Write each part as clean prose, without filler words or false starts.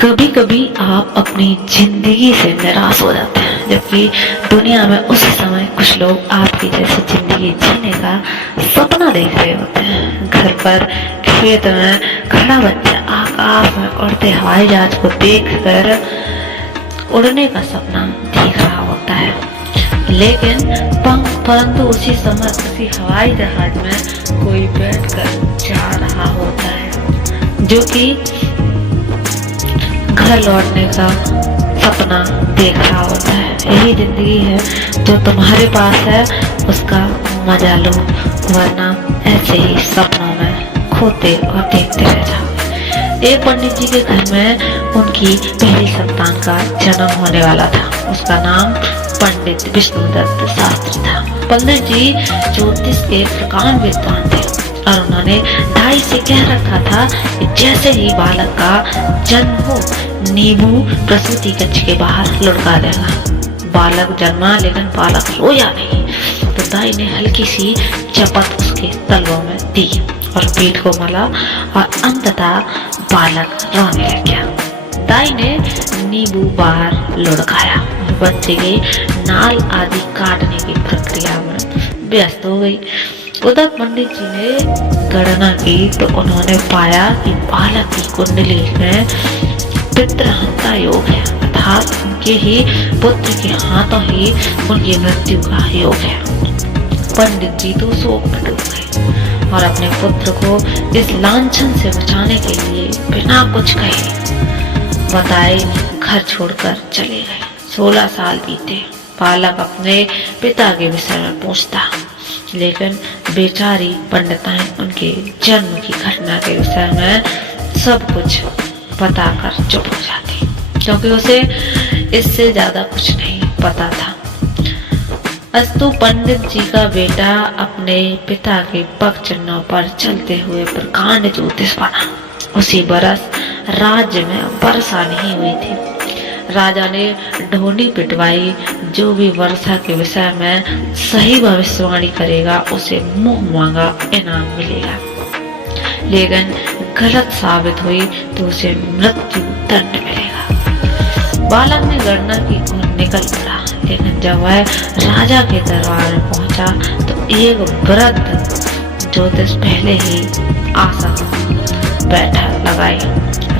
कभी कभी आप अपनी जिंदगी से निराश हो जाते हैं, जबकि दुनिया में उस समय कुछ लोग आपकी जैसी जिंदगी जीने का सपना देख रहे होते हैं। घर पर, खेत में खड़ा बच्चा आकाश में उड़ते हवाई जहाज को देखकर उड़ने का सपना देख रहा होता है, लेकिन परंतु उसी समय उसी हवाई जहाज में कोई बैठकर जा रहा होता है जो कि घर लौटने का सपना देख रहा होता है। यही जिंदगी है, जो तुम्हारे पास है उसका मजा लो, वरना ऐसे ही सपनों में खोते और देखते रह जाओगे। एक पंडित जी के घर में उनकी पहली संतान का जन्म होने वाला था। उसका नाम पंडित विष्णुदत्त शास्त्री था। पंडित जी ज्योतिष के प्रकांड विद्वान थे और उन्होंने दाई से कह रखा था कि जैसे ही बालक का जन्म हो, नींबू प्रसूति कक्ष के बाहर लुढ़का देगा। बालक जन्मा, लेकिन बालक रोया नहीं, तो दाई ने हल्की सी चपत उसके तलवों में दी और पीठ को मला और अंततः बालक रोने लग गया। दाई ने नींबू बाहर लुढ़काया और बच्चे के नाल आदि काटने की प्रक्रिया में व्यस्त हो गई। उधर पंडित जी ने गणना की तो उन्होंने पाया कि बालक की कुंडली में पितृहंता योग है, अर्थात उनके ही पुत्र के हाथों ही उनकी मृत्यु का योग है। पंडित जी तो शोक में डूब गए और अपने पुत्र को इस लांछन से बचाने के लिए बिना कुछ कहे बताए घर छोड़कर चले गए। 16 साल बीते। बालक अपने पिता के विषय में पूछता, लेकिन बेचारी पंडिताएं उनके जन्म की घटना के विषय में सब कुछ बताकर चुप हो जाती, क्योंकि उसे इससे ज्यादा कुछ नहीं पता था। अस्तु पंडित जी का बेटा अपने पिता के पग चिन्हों पर चलते हुए प्रकांड ज्योतिष बना। उसी बरस राज्य में वर्षा नहीं हुई थी। राजा ने ढोंडी पिटवाई, जो भी वर्षा के विषय में सही भविष्यवाणी करेगा उसे मुंह मांगा इनाम मिलेगा, लेकिन गलत साबित हुई तो उसे मृत्यु दंड मिलेगा। बालक ने गणना की ओर निकल पड़ा, लेकिन जब वह राजा के दरबार में पहुंचा तो एक वृद्ध ज्योतिष पहले ही आसन बैठा लगाई।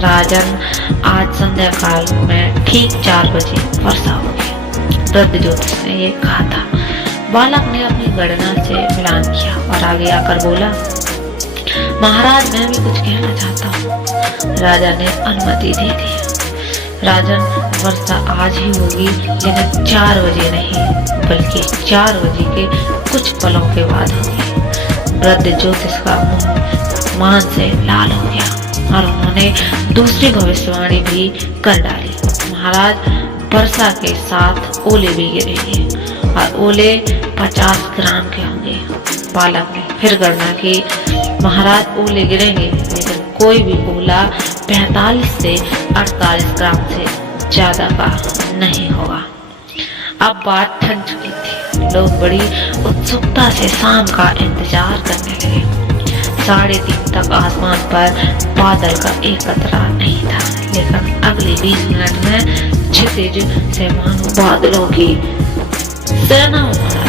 राजन, आज संध्या काल में ठीक 4 बजे वर्षा होगी, वृद्ध ज्योतिष ने ये कहा था। बालक ने अपनी गणना से मिलान किया और आगे आकर बोला, महाराज मैं भी कुछ कहना चाहता हूँ। राजा ने अनुमति दे दी। राजन, वर्षा आज ही होगी, लेकिन 4 बजे नहीं, बल्कि 4 बजे के कुछ पलों के बाद होगी। वृद्ध ज्योतिष का मुंह मान से लाल हो गया और उन्होंने दूसरी भविष्यवाणी भी कर डाली। महाराज, वर्षा के साथ ओले भी गिरेंगे और ओले 50 ग्राम के होंगे। बालक ने फिर गणना की। महाराज, ओले गिरेंगे, लेकिन कोई भी ओला 45 से 48 ग्राम से ज्यादा का नहीं होगा। अब बात ठन चुकी थी। लोग बड़ी उत्सुकता से शाम का इंतजार करने लगे। 3:30 तक आसमान पर बादल का एक कतरा नहीं था, लेकिन अगले 20 मिनट में क्षितिज से मानो बादलों की सेना उमड़ा।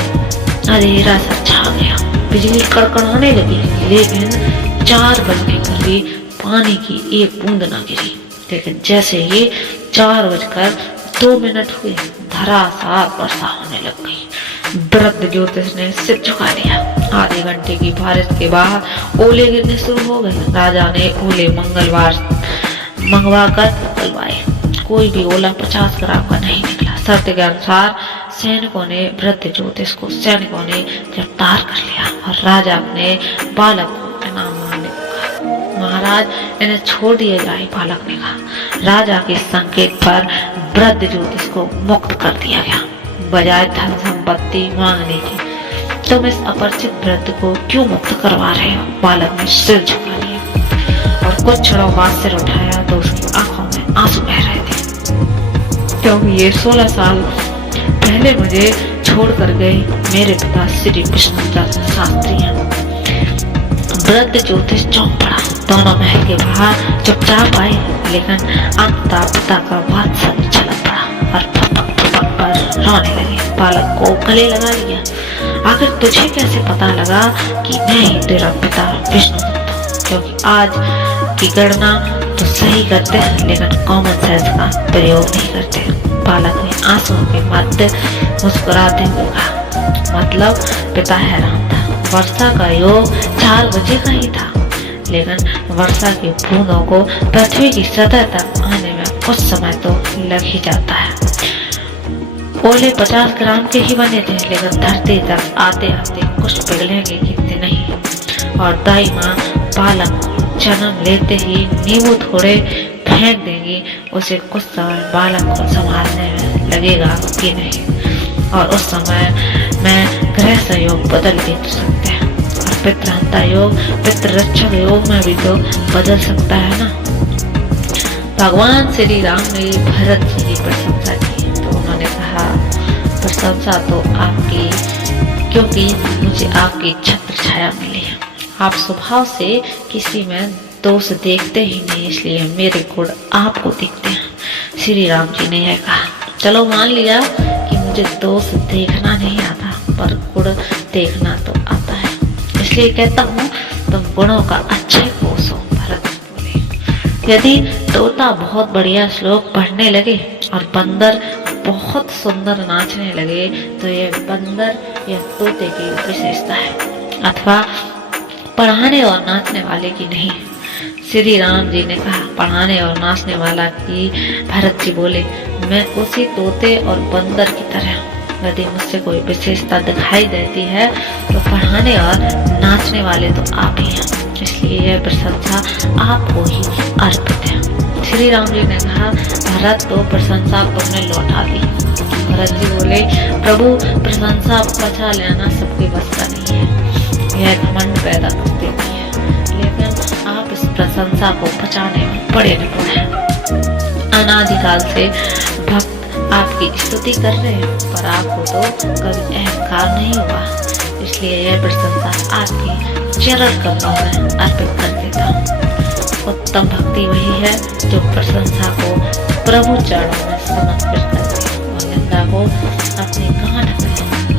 अंधेरा सा छा गया, बिजली कड़कड़ाने लगी, लेकिन 4 बजने पर भी पानी की एक बूंद न गिरी। लेकिन जैसे ही 4:02 हुए, धराशार वर्षा होने लग गई। वृद्ध ज्योतिष ने सिर झुका लिया। आधे घंटे की बारिश के बाद ओले गिरने शुरू हो गए। राजा ने ओले मंगवा कर निकलवाए। कोई भी ओला 50 ग्राम का नहीं निकला। शर्त के अनुसार सैनिकों ने गिरफ्तार कर लिया और राजा ने बालक को इनाम मांगने को कहा। महाराज, इन्हें छोड़ दिया जाए, बालक ने कहा। राजा के संकेत पर वृद्ध ज्योतिष को मुक्त कर दिया गया, बजाय धन संपत्ति मांगने की। तुम इस अपरिचित वृद्ध को क्यों मुक्त करवा रहे हो? बालक ने सिर झुका लिया और कुछ क्षणों बाद सिर उठाया तो उसकी आंखों में आंसू बह रहे थे, क्योंकि ये 16 साल पहले मुझे छोड़कर गए मेरे पिता श्री विष्णुदत्त शास्त्री हैं। वृद्ध ज्योतिष चौंक पड़ा। दोनों महल के बाहर चुपचाप आए, लेकिन अंततः पिता का वात्सल्य छलक पड़ा और फपक फपक कर रोने लगे। बालक को गले लगा लिया। आखिर तुझे कैसे पता लगा कि मैं ही तेरा पिता विष्णुदत्त हूँ? क्योंकि आज की गणना तो सही करते हैं, लेकिन कॉमन सेंस का प्रयोग नहीं करते। बालक ने आंसुओं के मध्य मुस्कुराते हुए कहा। मतलब पिता हैरान था। वर्षा का योग 4 बजे का ही था, लेकिन वर्षा की बूंदों को पृथ्वी की सतह तक आने में कुछ समय तो लग ही जाता है। ओले 50 ग्राम के ही बने थे, लेकिन धरती तक आते आते कुछ पिघलेंगे कितने नहीं। और दाई माँ बालक को जन्म लेते ही नींबू थोड़े फेंक देंगी, उसे कुछ समय बालक को संभालने में लगेगा कि नहीं। और उस समय में ग्रह संयोग बदल भी तो सकते हैं, और पितृहंता योग पितृरक्षक योग में भी तो बदल सकता है ना। भगवान श्री राम ने भरत जी की प्रशंसा की तो उन्होंने कहा, प्रशंसा तो आपकी, क्योंकि मुझे आपकी छत्र छाया मिली है। आप स्वभाव से किसी में दोष देखते ही नहीं, इसलिए मेरे गुण आपको दिखते हैं। श्री राम जी ने यह कहा। चलो मान लिया कि मुझे दोष देखना नहीं आता, पर गुण देखना तो आता है, इसलिए कहता हूँ तुम गुणों का अच्छे कोस हो। भरत बोले, यदि तोता बहुत बढ़िया श्लोक पढ़ने लगे और बंदर बहुत सुंदर नाचने लगे तो यह बंदर या तोते की विशेषता है, अथवा पढ़ाने और नाचने वाले की नहीं। श्री राम जी ने कहा, पढ़ाने और नाचने वाला की। भरत जी बोले, मैं उसी तोते और बंदर की तरह, यदि मुझसे कोई विशेषता दिखाई देती है तो पढ़ाने और नाचने वाले तो आप ही हैं, इसलिए यह प्रशंसा आपको ही अर्पित है। श्री राम जी ने कहा, भरत तो प्रशंसा तुमने लौटा दी। भरत जी बोले, प्रभु प्रशंसा बचा लेना सबके बस का नहीं है, यह घमंड पैदा कर देती है, लेकिन आप इस प्रशंसा को बचाने में बड़े निपुण हैं। अनादिकाल से भक्त आपकी स्तुति कर रहे हैं, पर आपको तो कभी अहंकार नहीं हुआ, इसलिए यह प्रशंसा आपकी चरण कमलों में अर्पित कर देता हूँ। उत्तम भक्ति वही है जो प्रशंसा को प्रभु चरणों में समर्पित करती है और निंदा को अपनी गांठ में